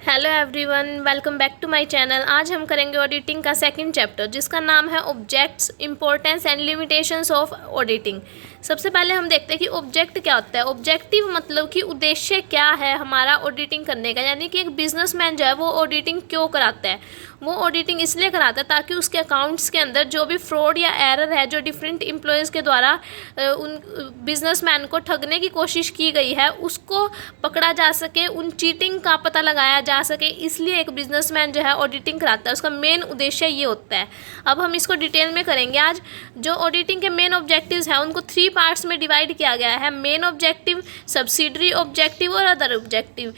Hello everyone, welcome back to my channel. आज हम करेंगे ऑडिटिंग का सेकंड चैप्टर जिसका नाम है objects, importance and limitations of auditing. सबसे पहले हम देखते हैं कि ऑब्जेक्ट क्या होता है। ऑब्जेक्टिव मतलब कि उद्देश्य क्या है हमारा ऑडिटिंग करने का, यानी कि एक बिजनेसमैन जो है वो ऑडिटिंग क्यों कराता है। वो ऑडिटिंग इसलिए कराता है ताकि उसके अकाउंट्स के अंदर जो भी फ्रॉड या एरर है, जो डिफरेंट एम्प्लॉयज़ के द्वारा उन बिजनेसमैन को ठगने की कोशिश की गई है, उसको पकड़ा जा सके, उन चीटिंग का पता लगाया जा सके। इसलिए एक बिजनेसमैन जो है ऑडिटिंग कराता है, उसका मेन उद्देश्य ये होता है। अब हम इसको डिटेल में करेंगे आज। जो ऑडिटिंग के मेन ऑब्जेक्टिव्स हैं उनको 3 पार्ट्स में डिवाइड किया गया है: मेन ऑब्जेक्टिव, सब्सिडरी ऑब्जेक्टिव और अदर ऑब्जेक्टिव।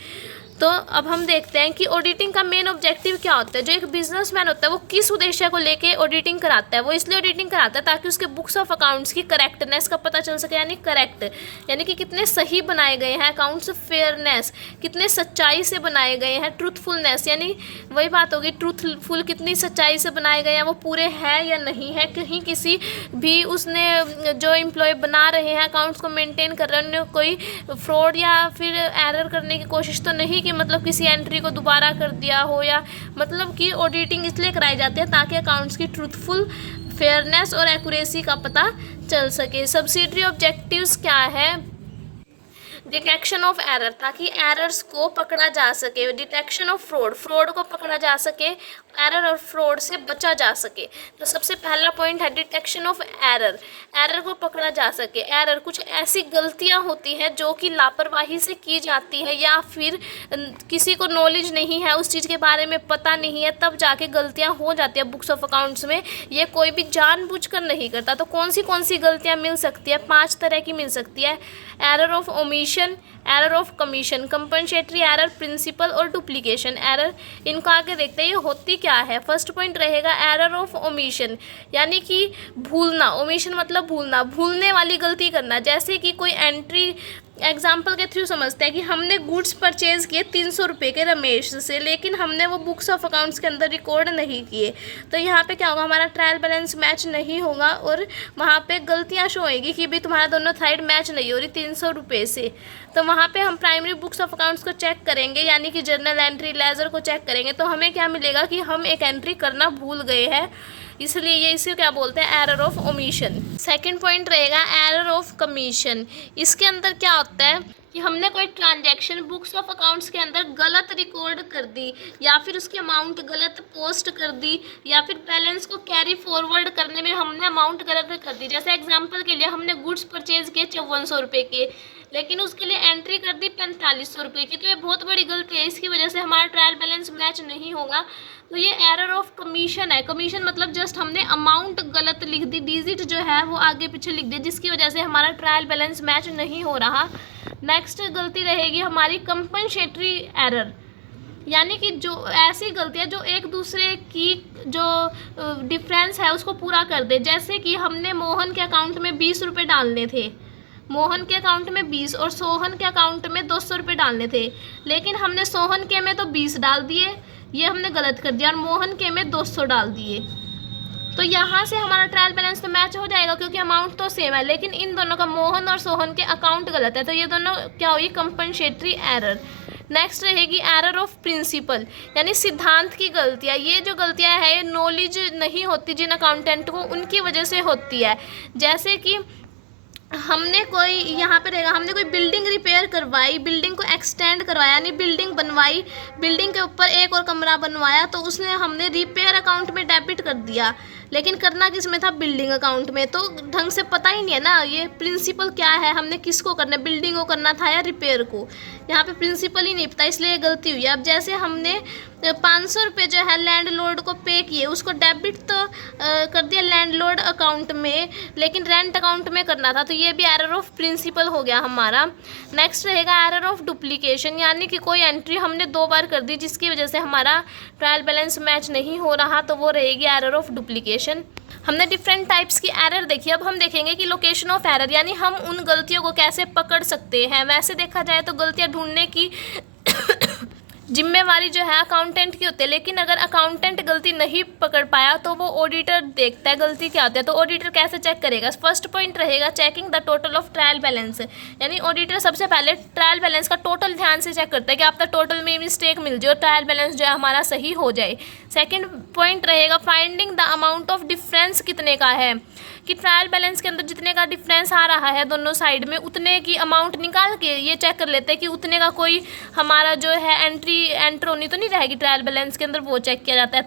तो अब हम देखते हैं कि ऑडिटिंग का मेन ऑब्जेक्टिव क्या होता है। जो एक बिजनेसमैन होता है वो किस उद्देश्य को लेके ऑडिटिंग कराता है। वो इसलिए ऑडिटिंग कराता है ताकि उसके बुक्स ऑफ अकाउंट्स की करेक्टनेस का पता चल सके, यानी करेक्ट, यानी कि कितने सही बनाए गए हैं अकाउंट्स, फेयरनेस, कितने सच्चाई से बनाए गए हैं, ट्रूथफुलनेस, यानी वही बात होगी ट्रूथफुल, कितनी सच्चाई से बनाए गए हैं, वो पूरे हैं या नहीं है, कहीं किसी भी उसने जो एम्प्लॉय बना रहे हैं अकाउंट्स को मेंटेन कर रहे हैं उन्होंने कोई फ्रॉड या फिर एरर करने की कोशिश तो नहीं कि मतलब किसी एंट्री को दोबारा कर दिया हो। या मतलब कि ऑडिटिंग इसलिए कराई जाती है ताकि अकाउंट्स की ट्रूथफुल, फेयरनेस और एक्यूरेसी का पता चल सके। सब्सिडरी ऑब्जेक्टिव्स क्या है? डिटेक्शन ऑफ एरर, ताकि एरर्स को पकड़ा जा सके। डिटेक्शन ऑफ फ्रॉड, फ्रॉड को पकड़ा जा सके, एरर और फ्रॉड से बचा जा सके। तो सबसे पहला पॉइंट है डिटेक्शन ऑफ एरर, एरर को पकड़ा जा सके। एरर कुछ ऐसी गलतियां होती हैं जो कि लापरवाही से की जाती है या फिर किसी को नॉलेज नहीं है, उस चीज़ के बारे में पता नहीं है, तब जाके गलतियां हो जाती है बुक्स ऑफ अकाउंट्स में। ये कोई भी जानबूझकर नहीं करता। तो कौन सी गलतियां मिल सकती है? 5 तरह की मिल सकती है: error of omission, error of commission, compensatory error, principal और डुप्लीकेशन एरर। इनको आगे देखते हैं ये होती क्या है। फर्स्ट पॉइंट रहेगा एरर ऑफ ओमिशन, यानी कि भूलना। ओमिशन मतलब भूलना, भूलने वाली गलती करना। जैसे कि कोई एंट्री, एग्जाम्पल के थ्रू समझते हैं कि हमने गुड्स परचेज किए 300 रुपये के रमेश से, लेकिन हमने वो बुक्स ऑफ अकाउंट्स के अंदर रिकॉर्ड नहीं किए। तो यहाँ पे क्या होगा, हमारा ट्रायल बैलेंस मैच नहीं होगा और वहाँ पे गलतियाँ शो होएगी कि भाई तुम्हारा दोनों साइड मैच नहीं हो रही 300 रुपये से। तो वहाँ पे हम प्राइमरी बुक्स ऑफ अकाउंट्स को चेक करेंगे, यानी कि जर्नल एंट्री, लेजर को चेक करेंगे। तो हमें क्या मिलेगा कि हम एक एंट्री करना भूल गए हैं, इसलिए ये इसे क्या बोलते हैं, error of omission. Second point रहेगा एरर ऑफ कमीशन। इसके अंदर क्या होता है कि हमने कोई ट्रांजैक्शन बुक्स ऑफ अकाउंट्स के अंदर गलत रिकॉर्ड कर दी, या फिर उसकी अमाउंट गलत पोस्ट कर दी, या फिर बैलेंस को कैरी फॉरवर्ड करने में हमने अमाउंट गलत कर दी। जैसे एग्जांपल के लिए हमने गुड्स परचेज किए 5400 रुपये के, लेकिन उसके लिए एंट्री कर दी 4500 रुपये की। तो ये बहुत बड़ी गलती है, इसकी वजह से हमारा ट्रायल बैलेंस मैच नहीं होगा। तो ये एरर ऑफ कमीशन है। कमीशन मतलब जस्ट हमने अमाउंट गलत लिख दी, डिजिट जो है वो आगे पीछे लिख दी, जिसकी वजह से हमारा ट्रायल बैलेंस मैच नहीं हो रहा। नेक्स्ट गलती रहेगी हमारी कंपनसेटरी एरर, यानी कि जो ऐसी गलतियाँ जो एक दूसरे की जो डिफरेंस है उसको पूरा कर दे। जैसे कि हमने मोहन के अकाउंट में 20 रुपये डालने थे, मोहन के अकाउंट में 20 और सोहन के अकाउंट में 200 रुपये डालने थे, लेकिन हमने सोहन के में तो 20 डाल दिए, ये हमने गलत कर दिया, और मोहन के में 200 डाल दिए। तो यहाँ से हमारा ट्रायल बैलेंस तो मैच हो जाएगा क्योंकि अमाउंट तो सेम है, लेकिन इन दोनों का, मोहन और सोहन के अकाउंट गलत है। तो ये दोनों क्या हुई, कंपनसेटरी एरर। नेक्स्ट रहेगी एरर ऑफ प्रिंसिपल, यानी सिद्धांत की गलतियाँ। ये जो गलतियाँ हैं ये नॉलेज नहीं होती जिन अकाउंटेंट को, उनकी वजह से होती है। जैसे कि हमने कोई, यहाँ पे रहेगा, हमने कोई बिल्डिंग रिपेयर करवाई, बिल्डिंग को एक्सटेंड करवाया, यानी बिल्डिंग बनवाई, बिल्डिंग के ऊपर एक और कमरा बनवाया, तो उसने हमने रिपेयर अकाउंट में डेबिट कर दिया, लेकिन करना किस में था, बिल्डिंग अकाउंट में। तो ढंग से पता ही नहीं है ना ये प्रिंसिपल क्या है, हमने किसको करना है, बिल्डिंग को करना था या रिपेयर को। यहाँ पे प्रिंसिपल ही नहीं पता, इसलिए गलती हुई। अब जैसे हमने 500 रुपये जो है लैंडलॉर्ड को पे किए, उसको डेबिट तो कर दिया लैंडलॉर्ड अकाउंट में, लेकिन रेंट अकाउंट में करना था, तो ये भी एरर ऑफ प्रिंसिपल हो गया हमारा। नेक्स्ट रहेगा एरर ऑफ डुप्लीकेशन, यानी कि कोई एंट्री हमने 2 बार कर दी जिसकी वजह से हमारा ट्रायल बैलेंस मैच नहीं हो रहा, तो वो रहेगी एरर ऑफ डुप्लीकेशन। हमने डिफरेंट टाइप्स की एरर देखी। अब हम देखेंगे कि लोकेशन ऑफ एरर, यानी हम उन गलतियों को कैसे पकड़ सकते हैं। वैसे देखा जाए तो गलतियाँ ढूंढने की जिम्मेवारी जो है अकाउंटेंट की होती है, लेकिन अगर अकाउंटेंट गलती नहीं पकड़ पाया तो वो ऑडिटर देखता है गलती क्या होती है। तो ऑडिटर कैसे चेक करेगा? फर्स्ट पॉइंट रहेगा checking the total of trial balance, यानी ऑडिटर सबसे पहले ट्रायल बैलेंस का टोटल ध्यान से चेक करता है कि आपका टोटल में मिस्टेक मिल जाए और ट्रायल बैलेंस जो है हमारा सही हो जाए। सेकेंड पॉइंट रहेगा finding the amount of difference कितने का है, कि ट्रायल बैलेंस के अंदर जितने का डिफरेंस आ रहा है दोनों साइड में उतने की अमाउंट निकाल के ये चेक कर लेते हैं कि उतने का कोई हमारा जो है एंटर होनी तो नहीं रहेगी ट्रायल बैलेंस के अंदर, वो चेक किया जाता है।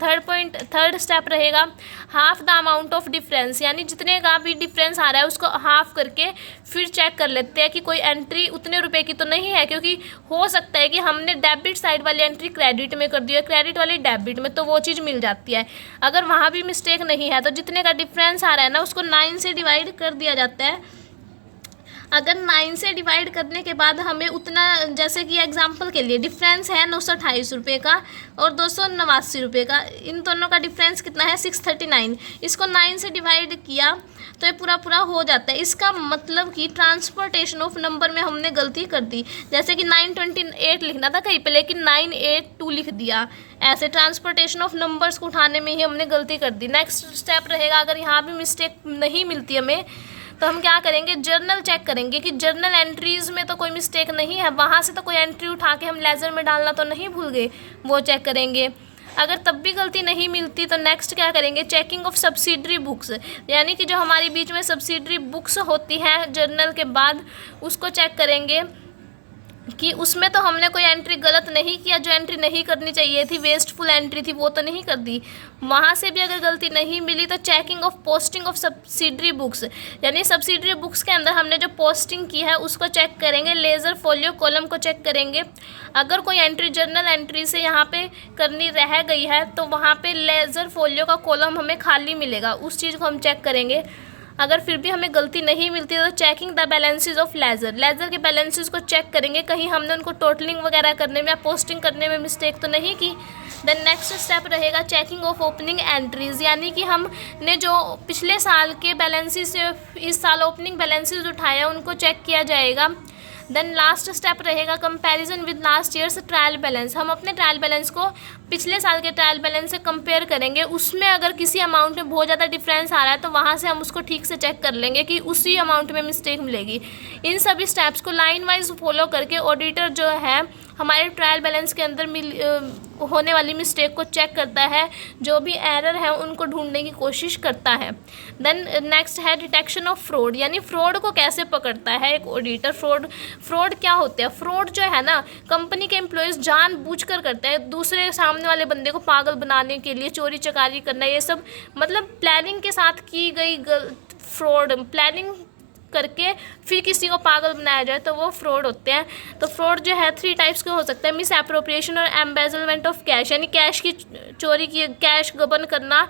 थर्ड स्टेप रहेगा half the amount of difference, यानी जितने का भी डिफरेंस आ रहा है उसको हाफ करके फिर चेक कर लेते हैं कि कोई एंट्री उतने रुपए की तो नहीं है, क्योंकि हो सकता है कि हमने डेबिट साइड वाली एंट्री क्रेडिट में कर दी है, क्रेडिट वाली डेबिट में, तो वो चीज़ मिल जाती है। अगर वहाँ भी मिस्टेक नहीं है तो जितने का डिफरेंस आ रहा है ना उसको 9 से डिवाइड कर दिया जाता है। अगर 9 से डिवाइड करने के बाद हमें उतना, जैसे कि एग्जांपल के लिए डिफरेंस है 928 रुपये का और 289 रुपये का, इन दोनों का डिफरेंस कितना है 639, इसको 9 से डिवाइड किया तो ये पूरा हो जाता है। इसका मतलब कि ट्रांसपोर्टेशन ऑफ नंबर में हमने गलती कर दी, जैसे कि 928 लिखना था कहीं पे लेकिन 982 लिख दिया, ऐसे ट्रांसपोर्टेशन ऑफ नंबर्स को उठाने में ही हमने गलती कर दी। नेक्स्ट स्टेप रहेगा अगर यहाँ भी मिस्टेक नहीं मिलती हमें तो हम क्या करेंगे, जर्नल चेक करेंगे कि जर्नल एंट्रीज़ में तो कोई मिस्टेक नहीं है, वहाँ से तो कोई एंट्री उठा के हम लेज़र में डालना तो नहीं भूल गए, वो चेक करेंगे। अगर तब भी गलती नहीं मिलती तो नेक्स्ट क्या करेंगे, चेकिंग ऑफ सब्सिडरी बुक्स, यानी कि जो हमारी बीच में सब्सिडरी बुक्स होती हैं जर्नल के बाद उसको चेक करेंगे कि उसमें तो हमने कोई एंट्री गलत नहीं किया, जो एंट्री नहीं करनी चाहिए थी, वेस्टफुल एंट्री थी, वो तो नहीं कर दी। वहाँ से भी अगर गलती नहीं मिली तो checking of posting of subsidiary books, यानी सब्सिडरी बुक्स के अंदर हमने जो पोस्टिंग की है उसको चेक करेंगे, लेज़र फोलियो कॉलम को चेक करेंगे। अगर कोई एंट्री जर्नल एंट्री से यहाँ पे करनी रह गई है तो वहाँ पे लेज़र फोलियो का कॉलम हमें खाली मिलेगा, उस चीज़ को हम चेक करेंगे। अगर फिर भी हमें गलती नहीं मिलती तो checking the balances of laser के बैलेंसेस को चेक करेंगे, कहीं हमने उनको टोटलिंग वगैरह करने में या पोस्टिंग करने में मिस्टेक तो नहीं की। देन नेक्स्ट स्टेप रहेगा चेकिंग ऑफ ओपनिंग एंट्रीज़, यानी कि हमने जो पिछले साल के बैलेंसेस से इस साल ओपनिंग बैलेंसेस उठाया उनको चेक किया जाएगा। देन लास्ट स्टेप रहेगा comparison with last years trial balance, हम अपने ट्रायल बैलेंस को पिछले साल के ट्रायल बैलेंस से कंपेयर करेंगे, उसमें अगर किसी अमाउंट में बहुत ज़्यादा डिफरेंस आ रहा है तो वहाँ से हम उसको ठीक से चेक कर लेंगे कि उसी अमाउंट में मिस्टेक मिलेगी। इन सभी स्टेप्स को लाइन वाइज फॉलो करके ऑडिटर जो है हमारे ट्रायल बैलेंस के अंदर होने वाली मिस्टेक को चेक करता है, जो भी एरर है उनको ढूंढने की कोशिश करता है। देन नेक्स्ट है डिटेक्शन ऑफ फ्रॉड, यानी फ्रॉड को कैसे पकड़ता है एक ऑडिटर। फ्रॉड क्या होता है? फ्रॉड जो है ना, कंपनी के एम्प्लॉयज़ जानबूझकर करते हैं दूसरे सामने वाले बंदे को पागल बनाने के लिए, चोरी चकारी करना, ये सब मतलब प्लानिंग के साथ की गई फ्रॉड, प्लानिंग करके फिर किसी को पागल बनाया जाए तो वो फ्रॉड होते हैं। तो फ्रॉड जो है 3 टाइप्स के हो सकते हैं, मिस एप्रोप्रिएशन और एम्बेजलमेंट ऑफ कैश, यानी कैश की चोरी की, कैश गबन करना,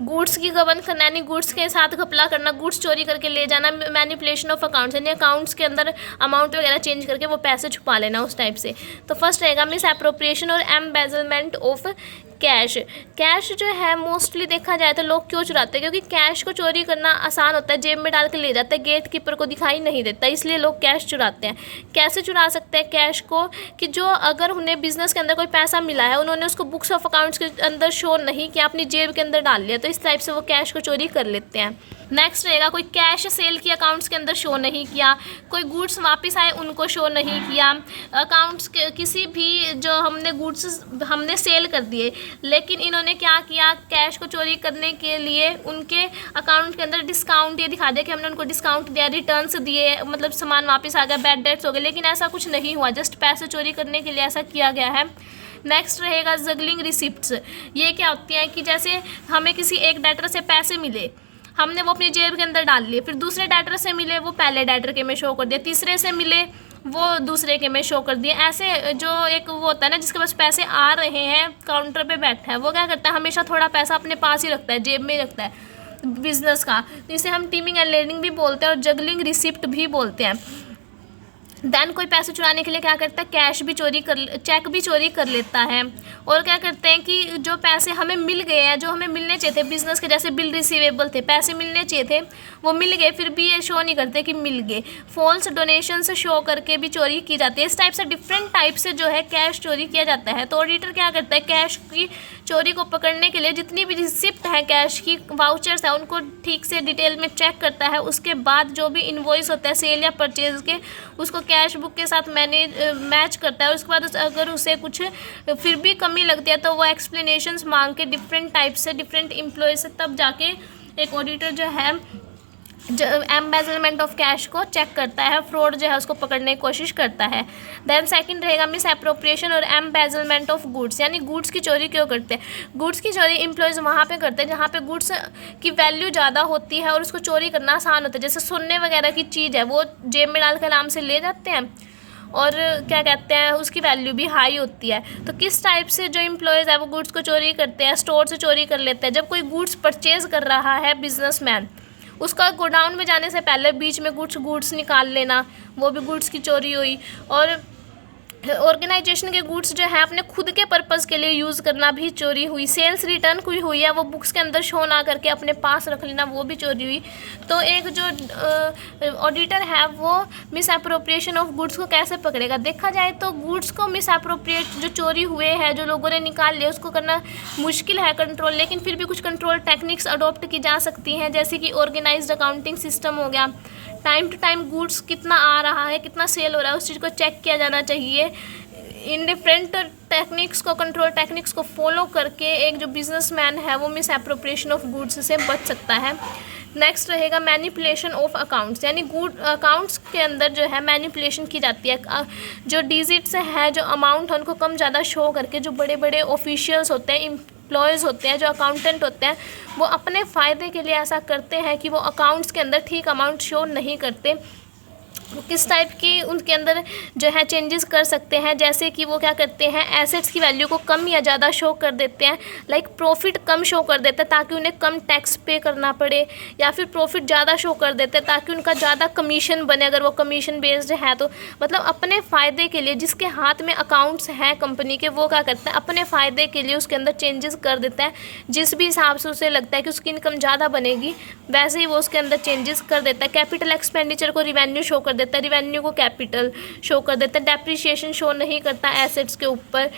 गुड्स की गबन करना यानी गुड्स के साथ घपला करना, गुड्स चोरी करके ले जाना, मैनिपुलेशन ऑफ अकाउंट्स यानी अकाउंट्स के अंदर अमाउंट वगैरह चेंज करके वो पैसे छुपा लेना, उस टाइप से। तो फर्स्ट रहेगा मिस एप्रोप्रिएशन और एम्बेजलमेंट ऑफ कैश जो है मोस्टली देखा जाए तो लोग क्यों चुराते हैं, क्योंकि कैश को चोरी करना आसान होता है, जेब में डाल के ले जाते हैं, गेट कीपर को दिखाई नहीं देता, इसलिए लोग कैश चुराते हैं। कैसे चुरा सकते हैं कैश को, कि जो अगर उन्हें बिजनेस के अंदर कोई पैसा मिला है उन्होंने उसको बुक्स ऑफ अकाउंट्स के अंदर शो नहीं किया, अपनी जेब के अंदर डाल लिया, तो इस टाइप से वो कैश को चोरी कर लेते हैं। नेक्स्ट रहेगा कोई कैश सेल की अकाउंट्स के अंदर शो नहीं किया, कोई गुड्स वापस आए उनको शो नहीं किया, अकाउंट्स के किसी भी जो हमने गुड्स हमने सेल कर दिए, लेकिन इन्होंने क्या किया, कैश को चोरी करने के लिए उनके अकाउंट के अंदर डिस्काउंट ये दिखा दिया कि हमने उनको डिस्काउंट दिया, रिटर्न्स दिए, मतलब सामान वापस आ गया, बैड डेट्स हो गए, लेकिन ऐसा कुछ नहीं हुआ, जस्ट पैसे चोरी करने के लिए ऐसा किया गया है। नेक्स्ट रहेगा जगलिंग रिसिप्ट्स, ये क्या होती हैं कि जैसे हमें किसी एक डेटर से पैसे मिले, हमने वो अपनी जेब के अंदर डाल लिए, फिर दूसरे डेटर से मिले वो पहले डेटर के में शो कर दिया, तीसरे से मिले वो दूसरे के में शो कर दिए। ऐसे जो एक वो होता है ना जिसके पास पैसे आ रहे हैं, काउंटर पे बैठा है, वो क्या करता है, हमेशा थोड़ा पैसा अपने पास ही रखता है, जेब में ही रखता है बिजनेस का, तो इसे हम टीमिंग एंड लेंडिंग भी बोलते हैं और जगलिंग रिसिप्ट भी बोलते हैं। देन कोई पैसे चुराने के लिए क्या करता है, कैश भी चोरी कर, चेक भी चोरी कर लेता है। और क्या करते हैं कि जो पैसे हमें मिल गए हैं, जो हमें मिलने चाहिए थे बिजनेस के, जैसे बिल रिसीवेबल थे, पैसे मिलने चाहिए थे, वो मिल गए, फिर भी ये शो नहीं करते कि मिल गए। फॉल्स डोनेशंस शो करके भी चोरी की जाती है। इस टाइप से डिफरेंट टाइप से जो है कैश चोरी किया जाता है। तो ऑडिटर क्या करता है, कैश की चोरी को पकड़ने के लिए जितनी भी रिसिप्ट है, कैश की वाउचर्स है, उनको ठीक से डिटेल में चेक करता है। उसके बाद जो भी इनवॉइस होता है सेल या परचेज के, उसको कैश बुक के साथ मैच करता है। उसके बाद अगर उसे कुछ फिर भी कमी लगती है तो वो एक्सप्लेनेशंस मांग के डिफरेंट टाइप से, डिफरेंट एम्प्लॉय से, तब जाके एक ऑडिटर जो है एम्बेजलमेंट ऑफ कैश को चेक करता है, फ्रॉड जो है उसको पकड़ने की कोशिश करता है। देन सेकंड रहेगा मिस अप्रोप्रिएशन और एम्बेजलमेंट ऑफ गुड्स, यानी गुड्स की चोरी क्यों करते हैं। गुड्स की चोरी एम्प्लॉयज़ वहाँ पे करते हैं जहाँ पे गुड्स की वैल्यू ज़्यादा होती है और उसको चोरी करना आसान होता है। जैसे सोने वगैरह की चीज़ है, वो जेब में डाल कर आराम से ले जाते हैं, और क्या कहते हैं, उसकी वैल्यू भी हाई होती है। तो किस टाइप से जो एम्प्लॉयज़ है वो गुड्स को चोरी करते हैं, स्टोर से चोरी कर लेते हैं। जब कोई गुड्स परचेज कर रहा है बिजनेसमैन, उसका गोडाउन में जाने से पहले बीच में कुछ गुड्स निकाल लेना, वो भी गुड्स की चोरी हुई। और ऑर्गेनाइजेशन के गुड्स जो है अपने खुद के पर्पज़ के लिए यूज़ करना भी चोरी हुई। सेल्स रिटर्न कोई हुई है, वो बुक्स के अंदर शो ना करके अपने पास रख लेना, वो भी चोरी हुई। तो एक जो ऑडिटर है वो मिस अप्रोप्रिएशन ऑफ गुड्स को कैसे पकड़ेगा। देखा जाए तो गुड्स को मिस अप्रोप्रिएट जो चोरी हुए हैं, जो लोगों ने निकाल लिया, उसको करना मुश्किल है कंट्रोल, लेकिन फिर भी कुछ कंट्रोल टेक्निक्स अडॉप्ट की जा सकती हैं, जैसे कि ऑर्गेनाइज्ड अकाउंटिंग सिस्टम हो गया। टाइम टू टाइम गुड्स कितना आ रहा है, कितना सेल हो रहा है, उस चीज़ को चेक किया जाना चाहिए। इन डिफरेंट टेक्निक्स को, कंट्रोल टेक्निक्स को फॉलो करके एक जो बिजनेसमैन है वो मिस अप्रोप्रिएशन ऑफ गुड्स से बच सकता है। नेक्स्ट रहेगा मैनिपुलेशन ऑफ अकाउंट्स, यानी गुड अकाउंट्स के अंदर जो है मैनिपुलेशन की जाती है। जो डिजिट्स है, जो अमाउंट है, उनको कम ज़्यादा शो करके जो बड़े बड़े ऑफिशियल्स होते हैं, एम्प्लॉयज़ होते हैं, जो अकाउंटेंट होते हैं, वो अपने फ़ायदे के लिए ऐसा करते हैं कि वो अकाउंट्स के अंदर ठीक अमाउंट शो नहीं करते। किस टाइप की उनके अंदर जो है चेंजेस कर सकते हैं, जैसे कि वो क्या करते हैं, एसेट्स की वैल्यू को कम या ज़्यादा शो कर देते हैं। लाइक प्रॉफिट कम शो कर देते हैं ताकि उन्हें कम टैक्स पे करना पड़े, या फिर प्रॉफिट ज़्यादा शो कर देते हैं ताकि उनका ज़्यादा कमीशन बने, अगर वो कमीशन बेस्ड है तो। मतलब अपने फ़ायदे के लिए, जिसके हाथ में अकाउंट्स हैं कंपनी के, वो क्या करता है, अपने फ़ायदे के लिए उसके अंदर चेंजेस कर देता है। जिस भी हिसाब से उसे लगता है कि उसकी इनकम ज़्यादा बनेगी, वैसे ही वो उसके अंदर चेंजेस कर देता है। कैपिटल एक्सपेंडिचर को रिवेन्यू शो कर देता है, रिवेन्यू को कैपिटल शो कर देता है। डेप्रिसिएशन शो नहीं करता एसेट्स के ऊपर।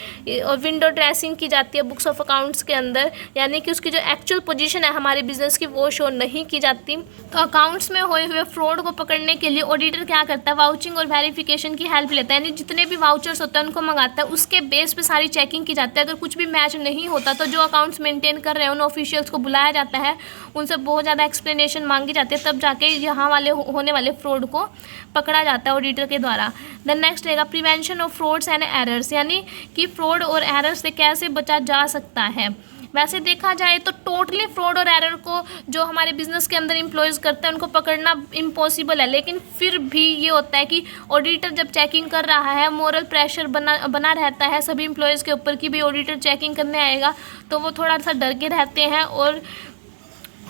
और विंडो ड्रेसिंग की जाती है बुक्स ऑफ अकाउंट्स के अंदर, यानी कि उसकी जो एक्चुअल पोजीशन है हमारे बिजनेस की, वो शो नहीं की जाती। तो अकाउंट्स में हुए हुए फ्रॉड को पकड़ने के लिए ऑडिटर क्या करता है, वाउचिंग और वेरिफिकेशन की हेल्प लेता है। यानी जितने भी वाउचर्स होते हैं उनको मंगाता है, उसके बेस पे सारी चेकिंग की जाती है। अगर कुछ भी मैच नहीं होता तो जो अकाउंट्स मेंटेन कर रहे हैं उन ऑफिशियल्स को बुलाया जाता है, उनसे बहुत ज़्यादा एक्सप्लेनेशन मांगी जाती है, तब जाके यहाँ वाले होने वाले फ्रॉड को पकड़ा जाता है ऑडिटर के द्वारा। देन नेक्स्ट रहेगा prevention of frauds and errors, यानी कि फ्रॉड और एरर से कैसे बचा जा सकता है। वैसे देखा जाए तो टोटली फ्रॉड और एरर को जो हमारे बिजनेस के अंदर एम्प्लॉयज़ करते हैं उनको पकड़ना इम्पॉसिबल है, लेकिन फिर भी ये होता है कि ऑडिटर जब चेकिंग कर रहा है, मोरल प्रेशर बना रहता है सभी एम्प्लॉयज़ के ऊपर कि भाई ऑडिटर चेकिंग करने आएगा, तो वो थोड़ा सा डर के रहते हैं। और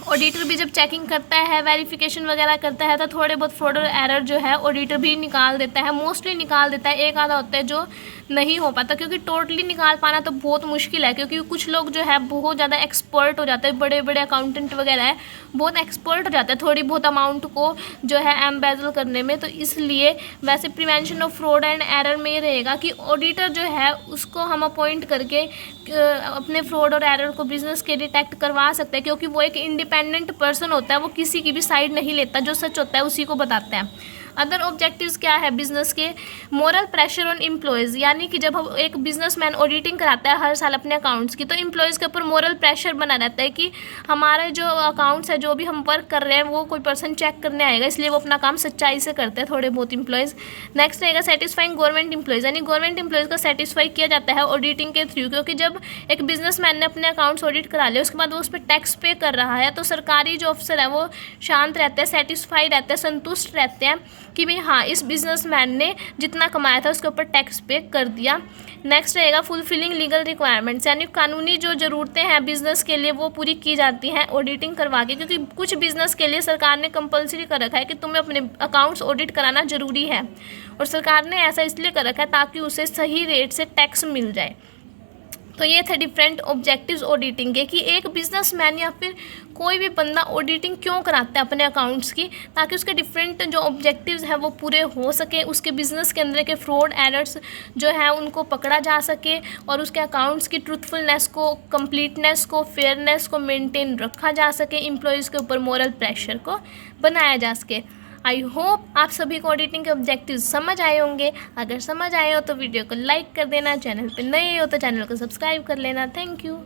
ऑडिटर भी जब चेकिंग करता है, वेरिफिकेशन वगैरह करता है, तो थोड़े बहुत फ्रॉड और एरर जो है ऑडिटर भी निकाल देता है, मोस्टली निकाल देता है। एक आधा होता है जो नहीं हो पाता, क्योंकि टोटली निकाल पाना तो बहुत मुश्किल है, क्योंकि कुछ लोग जो है बहुत ज़्यादा एक्सपर्ट हो जाते हैं, बड़े बड़े अकाउंटेंट वगैरह है, बहुत एक्सपर्ट हो जाते हैं थोड़ी बहुत अमाउंट को जो है एम्बेजल करने में। तो इसलिए वैसे prevention of fraud and error में ये रहेगा कि ऑडिटर जो है उसको हम अपॉइंट करके अपने फ्रॉड और एरर को बिजनेस के डिटेक्ट करवा सकते हैं, क्योंकि वो एक इंडिपेंडेंट पर्सन होता है, वो किसी की भी साइड नहीं लेता, जो सच होता है उसी को बताता है। अदर ऑब्जेक्टिव्स क्या है बिजनेस के, मोरल प्रेशर ऑन एम्प्लॉयज़, यानी कि जब हम एक बिजनेसमैन ऑडिटिंग कराता है हर साल अपने अकाउंट्स की, तो एम्प्लॉयज़ के ऊपर मोरल प्रेशर बना रहता है कि हमारे जो अकाउंट्स है, जो भी हम वर्क कर रहे हैं, वो कोई पर्सन चेक करने आएगा, इसलिए वो अपना काम सच्चाई से करते हैं थोड़े बहुत एम्प्लॉयज़। नेक्स्ट रहेगा सेटिस्फाइंग गवर्नमेंट एम्प्लॉयज़, यानी गवर्नमेंट एम्प्लॉयज़ को सेटिस्फाई किया जाता है ऑडिटिंग के थ्रू, क्योंकि जब एक बिजनेसमैन ने अपने अकाउंट्स ऑडिट करा लिया, उसके बाद वो उस पर टैक्स पे कर रहा है, तो सरकारी जो अफसर है वो शांत रहते हैं, सेटिस्फाइड रहते हैं, संतुष्ट रहते हैं कि भाई हाँ, इस बिजनेसमैन ने जितना कमाया था उसके ऊपर टैक्स पे कर दिया। नेक्स्ट रहेगा फुलफिलिंग लीगल रिक्वायरमेंट्स, यानी कानूनी जो ज़रूरतें हैं बिज़नेस के लिए वो पूरी की जाती हैं ऑडिटिंग करवा के, क्योंकि कुछ बिज़नेस के लिए सरकार ने कंपलसरी कर रखा है कि तुम्हें अपने अकाउंट्स ऑडिट कराना ज़रूरी है, और सरकार ने ऐसा इसलिए कर रखा है ताकि उसे सही रेट से टैक्स मिल जाए। तो ये थे डिफरेंट ऑब्जेक्टिव्स ऑडिटिंग के, कि एक बिजनेसमैन या फिर कोई भी बंदा ऑडिटिंग क्यों कराता है अपने अकाउंट्स की, ताकि उसके डिफरेंट जो ऑब्जेक्टिव्स हैं वो पूरे हो सके, उसके बिज़नेस के अंदर के फ्रॉड एरर्स जो है उनको पकड़ा जा सके, और उसके अकाउंट्स की ट्रूथफुलनेस को, कंप्लीटनेस को, फेयरनेस को मेंटेन रखा जा सके, एम्प्लॉयज़ के ऊपर मॉरल प्रेशर को बनाया जा सके। आई होप आप सभी को ऑडिटिंग के ऑब्जेक्टिव्स समझ आए होंगे। अगर समझ आए हो तो वीडियो को लाइक कर देना, चैनल पर नए हो तो चैनल को सब्सक्राइब कर लेना। Thank you.